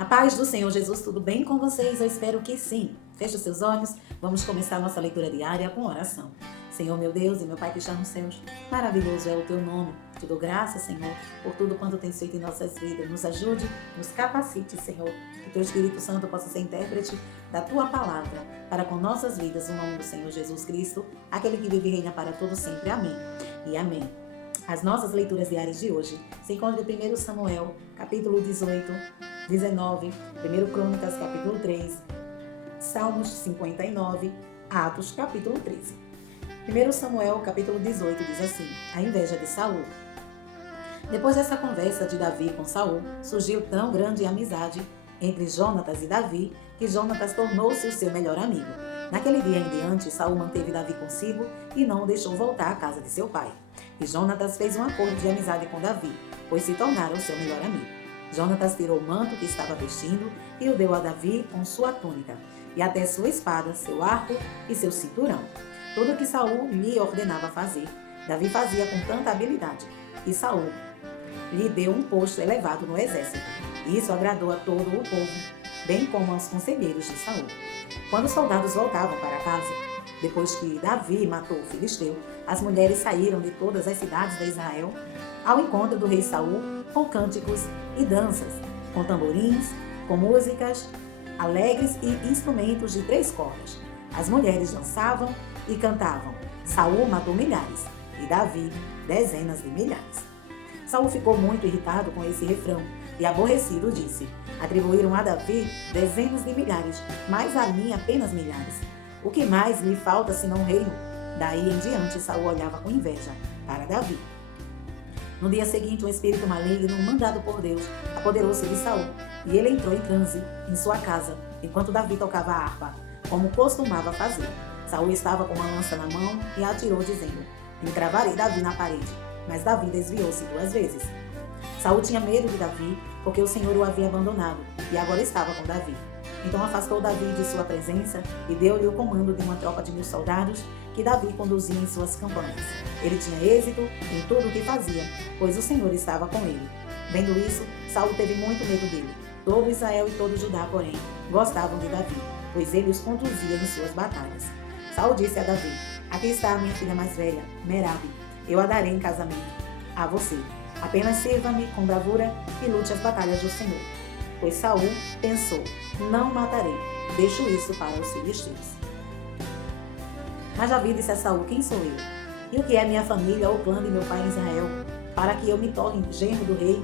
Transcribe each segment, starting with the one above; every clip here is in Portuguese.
A paz do Senhor Jesus, tudo bem com vocês? Eu espero que sim. Feche os seus olhos, vamos começar a nossa leitura diária com oração. Senhor, meu Deus e meu Pai que está nos céus, maravilhoso é o Teu nome. Te dou graças, Senhor, por tudo quanto tens feito em nossas vidas. Nos ajude, nos capacite, Senhor, que Teu Espírito Santo possa ser intérprete da Tua palavra para com nossas vidas, no nome do Senhor Jesus Cristo, aquele que vive e reina para todo sempre. Amém e amém. As nossas leituras diárias de hoje se encontram em 1 Samuel, capítulo 18, 19, 1 Crônicas, capítulo 3, Salmos 59, Atos, capítulo 13. 1 Samuel, capítulo 18, diz assim: a inveja de Saul. Depois dessa conversa de Davi com Saul, surgiu tão grande amizade entre Jonatas e Davi, que Jonatas tornou-se o seu melhor amigo. Naquele dia em diante, Saul manteve Davi consigo e não o deixou voltar à casa de seu pai. E Jonatas fez um acordo de amizade com Davi, pois se tornaram seu melhor amigo. Jonatas tirou o manto que estava vestindo e o deu a Davi com sua túnica, e até sua espada, seu arco e seu cinturão. Tudo o que Saul lhe ordenava fazer, Davi fazia com tanta habilidade, e Saul lhe deu um posto elevado no exército. Isso agradou a todo o povo, bem como aos conselheiros de Saul. Quando os soldados voltavam para casa, depois que Davi matou o filisteu, as mulheres saíram de todas as cidades de Israel ao encontro do rei Saul com cânticos e danças, com tamborins, com músicas alegres e instrumentos de 3 cordas. As mulheres dançavam e cantavam. Saul matou milhares e Davi dezenas de milhares. Saul ficou muito irritado com esse refrão e aborrecido disse: atribuíram a Davi dezenas de milhares, mas a mim apenas milhares. O que mais lhe falta senão um reino? Daí em diante Saul olhava com inveja para Davi. No dia seguinte, um espírito maligno, mandado por Deus, apoderou-se de Saul, e ele entrou em transe em sua casa, enquanto Davi tocava a harpa, como costumava fazer. Saul estava com uma lança na mão e a atirou, dizendo: encravarei Davi na parede. Mas Davi desviou-se 2 vezes. Saul tinha medo de Davi, porque o Senhor o havia abandonado, e agora estava com Davi. Então afastou Davi de sua presença e deu-lhe o comando de uma tropa de 1000 soldados que Davi conduzia em suas campanhas. Ele tinha êxito em tudo o que fazia, pois o Senhor estava com ele. Vendo isso, Saul teve muito medo dele. Todo Israel e todo Judá, porém, gostavam de Davi, pois ele os conduzia em suas batalhas. Saul disse a Davi: aqui está a minha filha mais velha, Merabe. Eu a darei em casamento a você. Apenas sirva-me com bravura e lute as batalhas do Senhor. Pois Saul pensou: não matarei, deixo isso para os filisteus. Mas Davi disse a Saul: quem sou eu? E o que é minha família ou clã de meu pai em Israel, para que eu me torne genro do rei?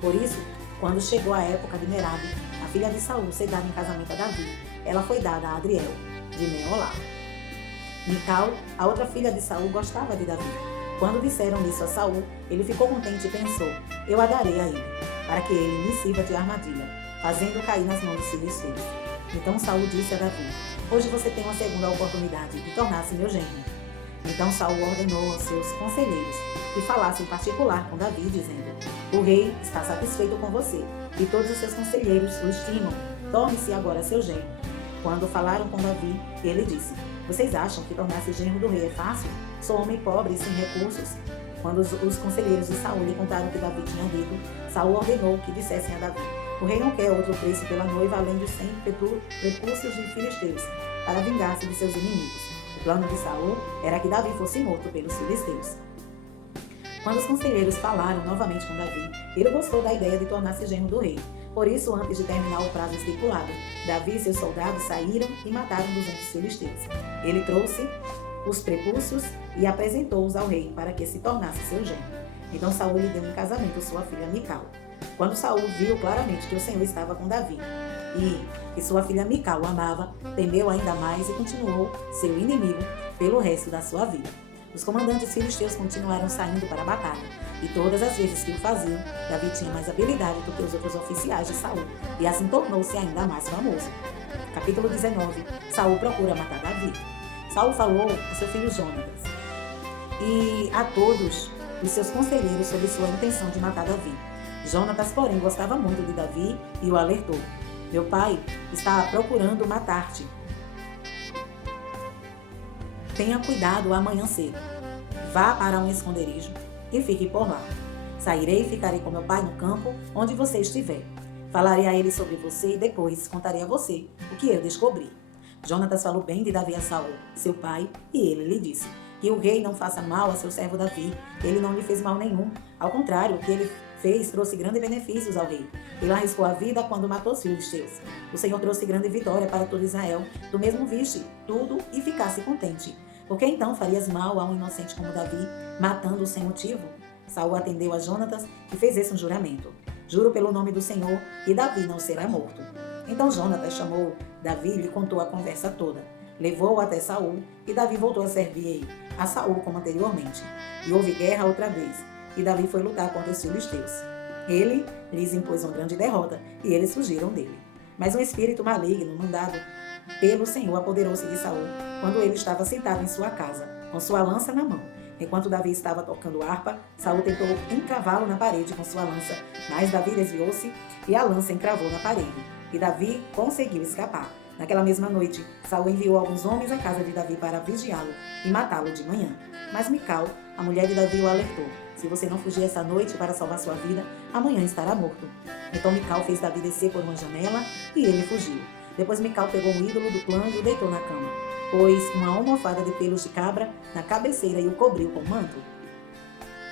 Por isso, quando chegou a época de Merabe, a filha de Saul, ser dada em casamento a Davi, ela foi dada a Adriel, de Meolá. Mical, a outra filha de Saul, gostava de Davi. Quando disseram isso a Saul, ele ficou contente e pensou: eu a darei a ele, para que ele me sirva de armadilha, fazendo cair nas mãos dos filisteus. Então Saul disse a Davi: hoje você tem uma segunda oportunidade de tornar-se meu genro. Então Saul ordenou aos seus conselheiros que falassem em particular com Davi, dizendo: o rei está satisfeito com você, e todos os seus conselheiros o estimam. Torne-se agora seu genro. Quando falaram com Davi, ele disse: vocês acham que tornar-se genro do rei é fácil? Sou homem pobre e sem recursos. Quando os conselheiros de Saul lhe contaram o que Davi tinha dito, Saul ordenou que dissessem a Davi: o rei não quer outro preço pela noiva além dos 100 prepúcios de filisteus, para vingar-se de seus inimigos. O plano de Saul era que Davi fosse morto pelos filisteus. Quando os conselheiros falaram novamente com Davi, ele gostou da ideia de tornar-se genro do rei. Por isso, antes de terminar o prazo estipulado, Davi e seus soldados saíram e mataram 200 filisteus. Ele trouxe os prepúcios e apresentou-os ao rei para que se tornasse seu genro. Então Saul lhe deu em casamento sua filha Mical. Quando Saul viu claramente que o Senhor estava com Davi e que sua filha Mical o amava, temeu ainda mais e continuou seu inimigo pelo resto da sua vida. Os comandantes filisteus continuaram saindo para a batalha, e todas as vezes que o faziam, Davi tinha mais habilidade do que os outros oficiais de Saul, e assim tornou-se ainda mais famoso. Capítulo 19. Saul procura matar Davi. Saul falou a seu filho Jonatas e a todos os seus conselheiros sobre sua intenção de matar Davi. Jonatas, porém, gostava muito de Davi e o alertou: meu pai está procurando matar-te. Tenha cuidado amanhã cedo. Vá para um esconderijo e fique por lá. Sairei e ficarei com meu pai no campo onde você estiver. Falarei a ele sobre você e depois contarei a você o que eu descobri. Jonatas falou bem de Davi a Saul, seu pai, e ele lhe disse que o rei não faça mal a seu servo Davi. Ele não lhe fez mal nenhum. Ao contrário, o que ele fez trouxe grandes benefícios ao rei. Ele arriscou a vida quando matou os filisteus. O Senhor trouxe grande vitória para todo Israel. Tu mesmo viste tudo e ficasse contente. Por que então farias mal a um inocente como Davi, matando-o sem motivo? Saul atendeu a Jonatas e fez esse um juramento. Juro pelo nome do Senhor que Davi não será morto. Então Jonatas chamou Davi e lhe contou a conversa toda. Levou-o até Saul e Davi voltou a servir a Saul como anteriormente. E houve guerra outra vez, e Davi foi lutar contra os filisteus. Ele lhes impôs uma grande derrota e eles fugiram dele. Mas um espírito maligno mandado pelo Senhor apoderou-se de Saul quando ele estava sentado em sua casa, com sua lança na mão. Enquanto Davi estava tocando harpa, Saul tentou encravá-lo na parede com sua lança, mas Davi desviou-se e a lança encravou na parede. E Davi conseguiu escapar. Naquela mesma noite, Saul enviou alguns homens à casa de Davi para vigiá-lo e matá-lo de manhã. Mas Mical, a mulher de Davi, o alertou: se você não fugir essa noite para salvar sua vida, amanhã estará morto. Então Mical fez Davi descer por uma janela e ele fugiu. Depois Mical pegou um ídolo do clã e o deitou na cama. Pôs uma almofada de pelos de cabra na cabeceira e o cobriu com manto.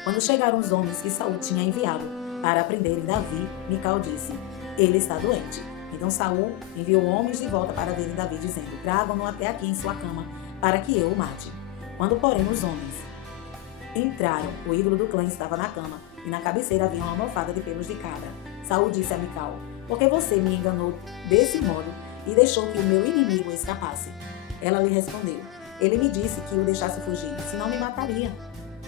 Quando chegaram os homens que Saul tinha enviado para prenderem Davi, Mical disse: ele está doente. Então Saul enviou homens de volta para verem Davi, dizendo: tragam-no até aqui em sua cama, para que eu o mate. Quando, porém, os homens entraram, o ídolo do clã estava na cama, e na cabeceira havia uma almofada de pelos de cabra. Saul disse a Mical: por que você me enganou desse modo e deixou que o meu inimigo escapasse? Ela lhe respondeu: ele me disse que o deixasse fugir, senão me mataria.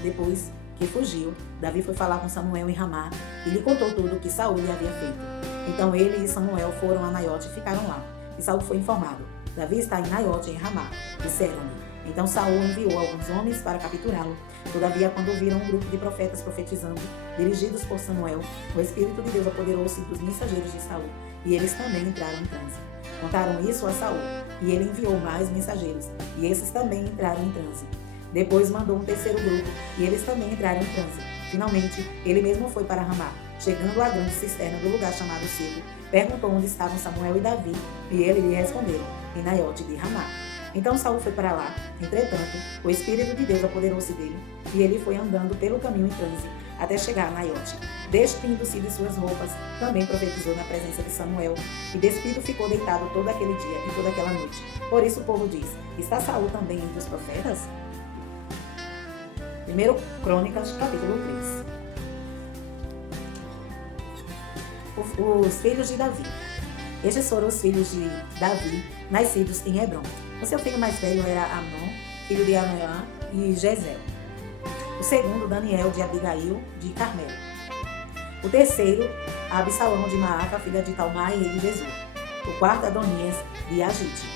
Depois que fugiu, Davi foi falar com Samuel em Ramá e lhe contou tudo o que Saul lhe havia feito. Então ele e Samuel foram a Naiote e ficaram lá. E Saul foi informado: Davi está em Naiote, em Ramá. Disseram-lhe. Então Saul enviou alguns homens para capturá-lo. Todavia, quando viram um grupo de profetas profetizando, dirigidos por Samuel, o Espírito de Deus apoderou-se dos mensageiros de Saul, e eles também entraram em transe. Contaram isso a Saul, e ele enviou mais mensageiros, e esses também entraram em transe. Depois mandou um terceiro grupo, e eles também entraram em transe. Finalmente, ele mesmo foi para Ramá. Chegando à grande cisterna do lugar chamado Seco, perguntou onde estavam Samuel e Davi, e ele lhe responderam: em Naiote de Ramá. Então Saul foi para lá. Entretanto, o Espírito de Deus apoderou-se dele, e ele foi andando pelo caminho em transe, até chegar a Naiote. Despindo-se de suas roupas, também profetizou na presença de Samuel, e despido ficou deitado todo aquele dia e toda aquela noite. Por isso o povo diz: está Saul também entre os profetas? 1 Crônicas, capítulo 3. Os filhos de Davi. Estes foram os filhos de Davi, nascidos em Hebrom. O seu filho mais velho era Amnon, filho de Anoã e Jezeel. O segundo, Daniel, de Abigail, de Carmelo. O terceiro, Absalão, de Maaca, filha de Talmai, rei de Jesus. O quarto, Adonias, de Agite.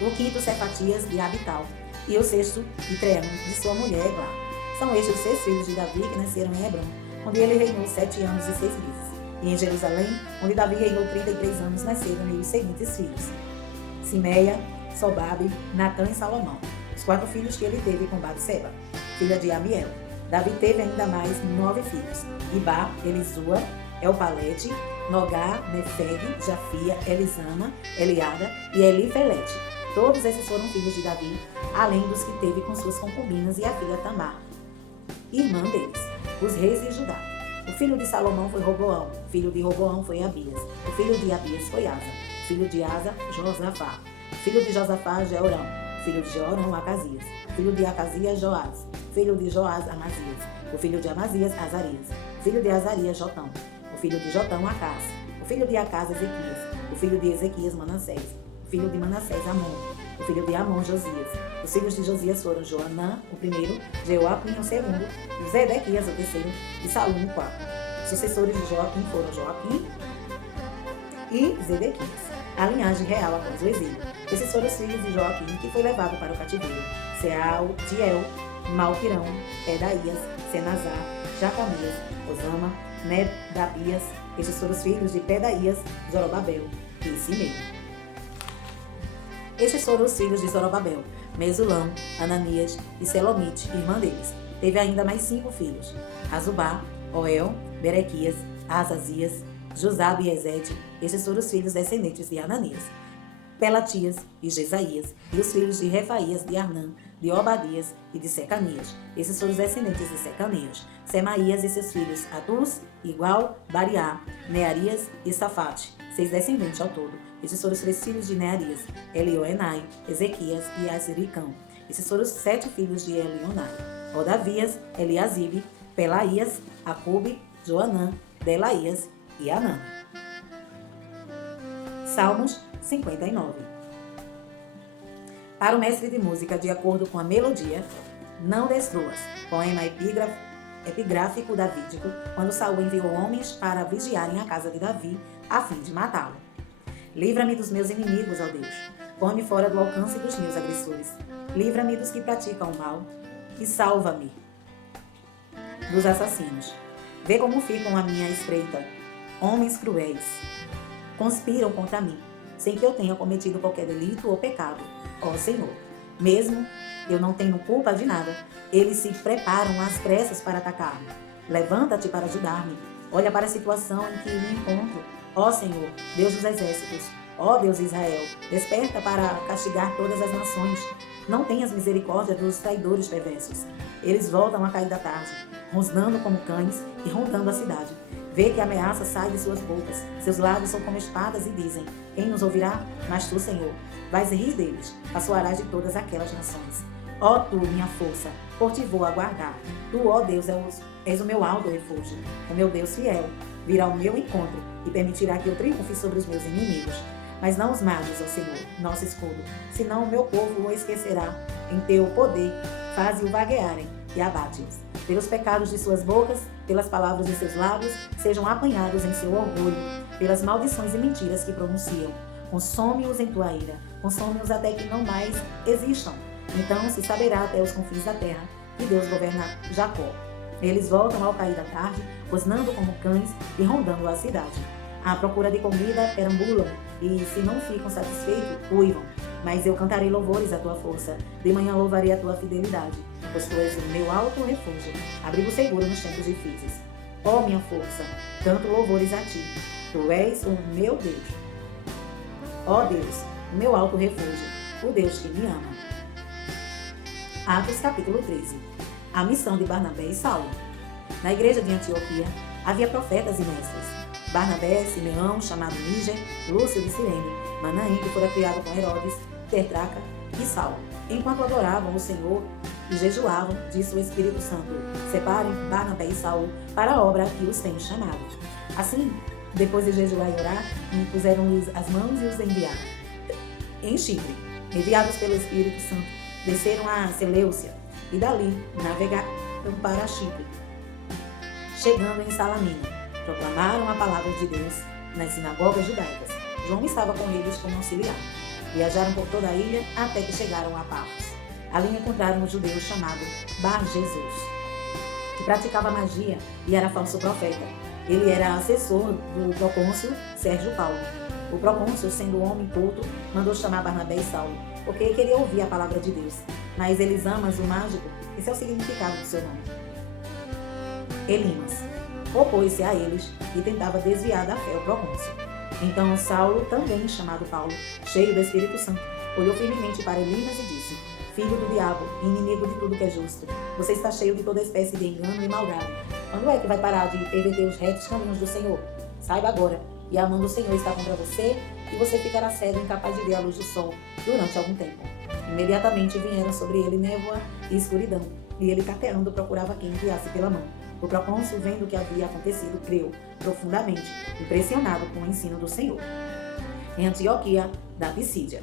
O quinto, Cefatias, de Abital. E o sexto, Itreão, de sua mulher, Eglá. São estes os 6 filhos de Davi que nasceram em Hebrom, onde ele reinou 7 anos e 6 meses. E em Jerusalém, onde Davi reinou 33 anos, nasceram-lhe os seguintes filhos: Simeia, Sobabe, Natã e Salomão. Os 4 filhos que ele teve com Batseba, filha de Amiel. Davi teve ainda mais 9 filhos: Ibá, Elisua, Elpalete, Nogá, Nefeg, Jafia, Elisama, Eliada e Elifelete. Todos esses foram filhos de Davi, além dos que teve com suas concubinas e a filha Tamar, irmã deles, os reis de Judá. O filho de Salomão foi Roboão, o filho de Roboão foi Abias, o filho de Abias foi Asa, o filho de Asa, Josafá, o filho de Josafá, Jeorão, o filho de Jeorão, Acasias, o filho de Acasias, Joás, o filho de Joás, Amazias, o filho de Amazias, Azarias, o filho de Azarias, Jotão, o filho de Jotão, Acás, o filho de Acás, Ezequias, o filho de Ezequias, Manassés, o filho de Manassés, Amon, o filho de Amon, Josias. Os filhos de Josias foram Joanã, o primeiro, Jeoaquim, o segundo, Zedequias, o terceiro, e Salum, o quarto. Os sucessores de Joaquim foram Joaquim e Zedequias, a linhagem real após o exílio. Esses foram os filhos de Joaquim, que foi levado para o cativeiro: Seal, Tiel, Malquirão, Pedaías, Senazar, Jacamias, Osama, Nedabias. Estes foram os filhos de Pedaías, Zorobabel e Simei. Estes foram os filhos de Zorobabel: Mesulão, Ananias e Selomite, irmã deles. Teve ainda mais 5 filhos: Azubá, Oel, Berequias, Azazias, Josabe e Ezede. Estes foram os filhos descendentes de Ananias. Pelatias e Jesaías, e os filhos de Refaías, de Arnã, de Obadias e de Secanias. Esses foram os descendentes de Secanias. Semaías e seus filhos, Atus, Igual, Bariá, Nearias e Safate, 6 descendentes ao todo. Esses foram os 3 filhos de Nearias, Elioenai, Ezequias e Azricão. Esses foram os 7 filhos de Elionai, Odavias, Eliasibe, Pelaías, Acube, Joanã, Delaías e Anã. Salmos 59. Para o mestre de música, de acordo com a melodia, não destruas. Poema epigráfico davídico, quando Saul enviou homens para vigiarem a casa de Davi, a fim de matá-lo. Livra-me dos meus inimigos, ó Deus. Põe-me fora do alcance dos meus agressores. Livra-me dos que praticam o mal e salva-me dos assassinos. Vê como ficam à minha espreita. Homens cruéis conspiram contra mim, sem que eu tenha cometido qualquer delito ou pecado, ó Senhor. Mesmo eu não tenho culpa de nada, eles se preparam às pressas para atacar-me. Levanta-te para ajudar-me. Olha para a situação em que me encontro, ó Senhor, Deus dos exércitos. Ó Deus Israel, desperta para castigar todas as nações. Não tenhas misericórdia dos traidores perversos. Eles voltam a cair da tarde, rosnando como cães e rondando a cidade. Vê que a ameaça sai de suas bocas. Seus lábios são como espadas e dizem: quem nos ouvirá? Mas tu, Senhor, vais rir deles, caçoarás de todas aquelas nações. Ó tu, minha força, por ti vou aguardar. Tu, ó Deus, és o meu alto refúgio. O meu Deus fiel virá ao meu encontro e permitirá que eu triunfe sobre os meus inimigos. Mas não os mates, ó Senhor, nosso escudo, senão o meu povo o esquecerá. Em teu poder, faze-o vaguearem e abate-os. Pelos pecados de suas bocas, pelas palavras de seus lábios, sejam apanhados em seu orgulho, pelas maldições e mentiras que pronunciam. Consome-os em tua ira, consome-os até que não mais existam. Então se saberá até os confins da terra que Deus governa Jacó. Eles voltam ao cair da tarde, rosnando como cães e rondando a cidade. À procura de comida, perambulam, e se não ficam satisfeitos, uivam. Mas eu cantarei louvores à tua força, de manhã louvarei a tua fidelidade, pois tu és o meu alto refúgio, abrigo seguro nos tempos difíceis. Ó minha força, canto louvores a ti, tu és o meu Deus. Ó Deus, o meu alto refúgio, o Deus que me ama. Atos capítulo 13. A missão de Barnabé e Saulo. Na igreja de Antioquia havia profetas e mestres. Barnabé, Simeão, chamado Níger, Lúcio de Cirene, Manaém, que fora criado com Herodes, Tetraca e Saulo. Enquanto adoravam o Senhor e jejuavam, disse o Espírito Santo: separem Barnabé e Saulo para a obra a que os tenho chamado. Assim, depois de jejuar e orar, impuseram-lhes as mãos e os enviaram. Em Chipre, enviados pelo Espírito Santo, desceram a Seleucia e dali navegaram para Chipre. Chegando em Salamina, proclamaram a palavra de Deus nas sinagogas judaicas. João estava com eles como auxiliar. Viajaram por toda a ilha até que chegaram a Pafos. Ali encontraram um judeu chamado Bar-Jesus, que praticava magia e era falso profeta. Ele era assessor do procônsul Sérgio Paulo. O procônsul, sendo um homem culto, mandou chamar Barnabé e Saulo, porque queria ouvir a palavra de Deus. Mas Elisamas, o mágico, esse é o significado do seu nome, Elimas, opôs-se a eles e tentava desviar da fé o procônsul. Então Saulo, também chamado Paulo, cheio do Espírito Santo, olhou firmemente para Elimas e disse: filho do diabo, inimigo de tudo que é justo, você está cheio de toda espécie de engano e maldade. Quando é que vai parar de perverter os retos caminhos do Senhor? Saiba agora, e a mão do Senhor está contra você, e você ficará cego e incapaz de ver a luz do sol durante algum tempo. Imediatamente vieram sobre ele névoa e escuridão, e ele, cateando, procurava quem enviasse pela mão. O procônsul, vendo o que havia acontecido, creu profundamente, impressionado com o ensino do Senhor. Em Antioquia da Pisídia,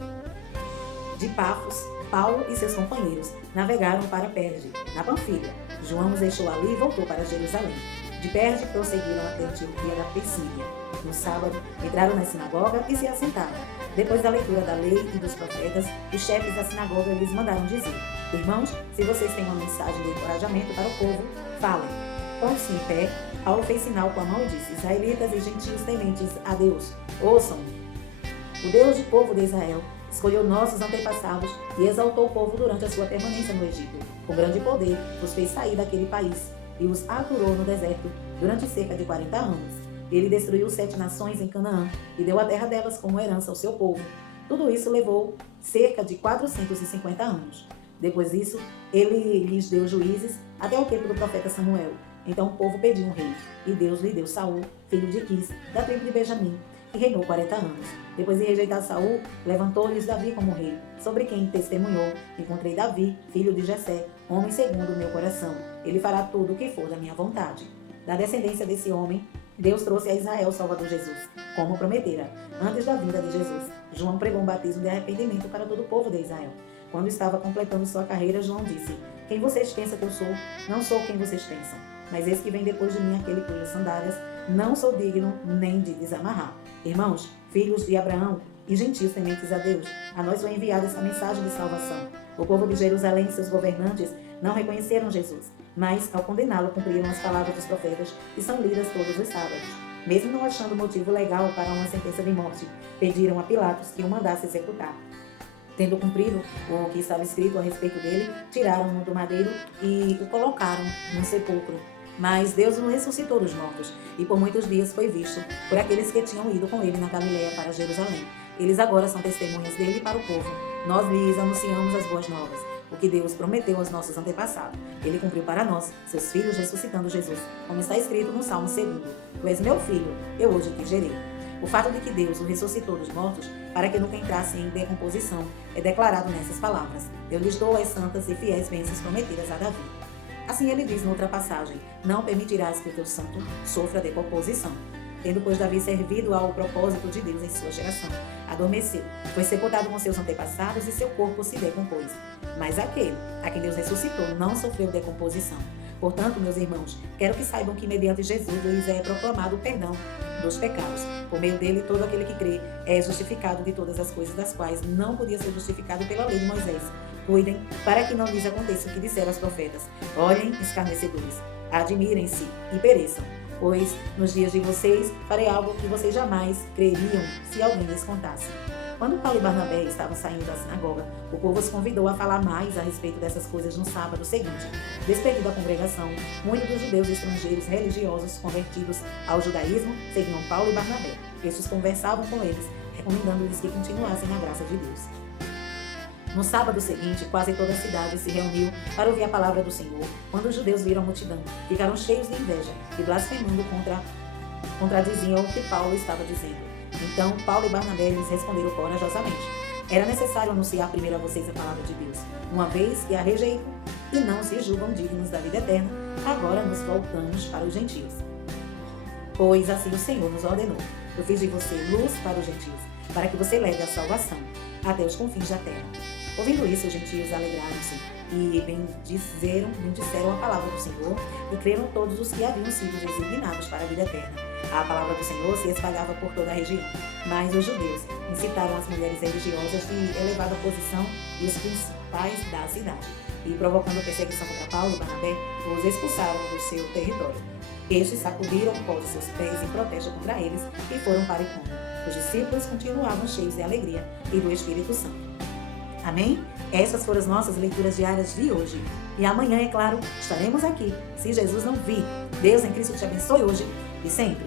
de Pafos, Paulo e seus companheiros navegaram para Perge, na Panfilha. João os deixou ali e voltou para Jerusalém. De Perge prosseguiram até Antioquia da Pisídia. No sábado, entraram na sinagoga e se assentaram. Depois da leitura da lei e dos profetas, os chefes da sinagoga lhes mandaram dizer: irmãos, se vocês têm uma mensagem de encorajamento para o povo, falem. Pondo-se em pé, Paulo fez sinal com a mão e disse: israelitas e gentios tementes a Deus, ouçam-me. O Deus do povo de Israel escolheu nossos antepassados e exaltou o povo durante a sua permanência no Egito. Com grande poder, os fez sair daquele país e os aturou no deserto durante cerca de 40 anos. Ele destruiu 7 nações em Canaã e deu a terra delas como herança ao seu povo. Tudo isso levou cerca de 450 anos. Depois disso, ele lhes deu juízes até o tempo do profeta Samuel. Então o povo pediu um rei, e Deus lhe deu Saul, filho de Quis, da tribo de Benjamim, que reinou 40 anos. Depois de rejeitar Saul, levantou-lhes Davi como rei, sobre quem testemunhou: encontrei Davi, filho de Jessé, homem segundo o meu coração. Ele fará tudo o que for da minha vontade. Da descendência desse homem, Deus trouxe a Israel o Salvador Jesus, como prometera, antes da vinda de Jesus. João pregou um batismo de arrependimento para todo o povo de Israel. Quando estava completando sua carreira, João disse: quem vocês pensam que eu sou? Não sou quem vocês pensam, mas esse que vem depois de mim, aquele cujas sandálias não sou digno nem de desamarrar. Irmãos, filhos de Abraão e gentios tementes a Deus, a nós foi enviada essa mensagem de salvação. O povo de Jerusalém e seus governantes não reconheceram Jesus, mas, ao condená-lo, cumpriram as palavras dos profetas, que são lidas todos os sábados. Mesmo não achando motivo legal para uma sentença de morte, pediram a Pilatos que o mandasse executar. Tendo cumprido o que estava escrito a respeito dele, tiraram-no do madeiro e o colocaram num sepulcro. Mas Deus o ressuscitou dos mortos, e por muitos dias foi visto por aqueles que tinham ido com ele na Galileia para Jerusalém. Eles agora são testemunhas dele para o povo. Nós lhes anunciamos as boas novas, o que Deus prometeu aos nossos antepassados. Ele cumpriu para nós, seus filhos, ressuscitando Jesus, como está escrito no Salmo 2: Tu és meu filho, eu hoje te gerei. O fato de que Deus o ressuscitou dos mortos, para que nunca entrasse em decomposição, é declarado nessas palavras: Eu lhes dou as santas e fiéis bênçãos prometidas a Davi. Assim ele diz noutra passagem: Não permitirás que o teu santo sofra decomposição. Tendo, pois, Davi servido ao propósito de Deus em sua geração, adormeceu, foi sepultado com seus antepassados e seu corpo se decompôs. Mas aquele a quem Deus ressuscitou não sofreu decomposição. Portanto, meus irmãos, quero que saibam que mediante Jesus lhes é proclamado o perdão dos pecados. Por meio dele, todo aquele que crê é justificado de todas as coisas das quais não podia ser justificado pela lei de Moisés. Cuidem para que não lhes aconteça o que disseram os profetas: olhem, escarnecedores, admirem-se e pereçam. Pois nos dias de vocês farei algo que vocês jamais creriam se alguém lhes contasse. Quando Paulo e Barnabé estavam saindo da sinagoga, o povo os convidou a falar mais a respeito dessas coisas no sábado seguinte. Despedido da congregação, muitos dos judeus estrangeiros religiosos convertidos ao judaísmo seguiam Paulo e Barnabé. Estes conversavam com eles, recomendando-lhes que continuassem na graça de Deus. No sábado seguinte, quase toda a cidade se reuniu para ouvir a palavra do Senhor. Quando os judeus viram a multidão, ficaram cheios de inveja e blasfemando contradiziam o que Paulo estava dizendo. Então, Paulo e Barnabé lhes responderam corajosamente: era necessário anunciar primeiro a vocês a palavra de Deus. Uma vez que a rejeitam e não se julgam dignos da vida eterna, agora nos voltamos para os gentios. Pois assim o Senhor nos ordenou: eu fiz de você luz para os gentios, para que você leve a salvação até os confins da terra. Ouvindo isso, os gentios alegraram-se e bendizeram a palavra do Senhor, e creram todos os que haviam sido designados para a vida eterna. A palavra do Senhor se espalhava por toda a região, mas os judeus incitaram as mulheres religiosas de elevada posição e os principais da cidade, e provocando perseguição contra Paulo e Barnabé, os expulsaram do seu território. Estes sacudiram o pó de seus pés em protesto contra eles e foram para Icônio. Os discípulos continuavam cheios de alegria e do Espírito Santo. Amém? Essas foram as nossas leituras diárias de hoje. E amanhã, é claro, estaremos aqui, se Jesus não vir. Deus em Cristo te abençoe hoje e sempre.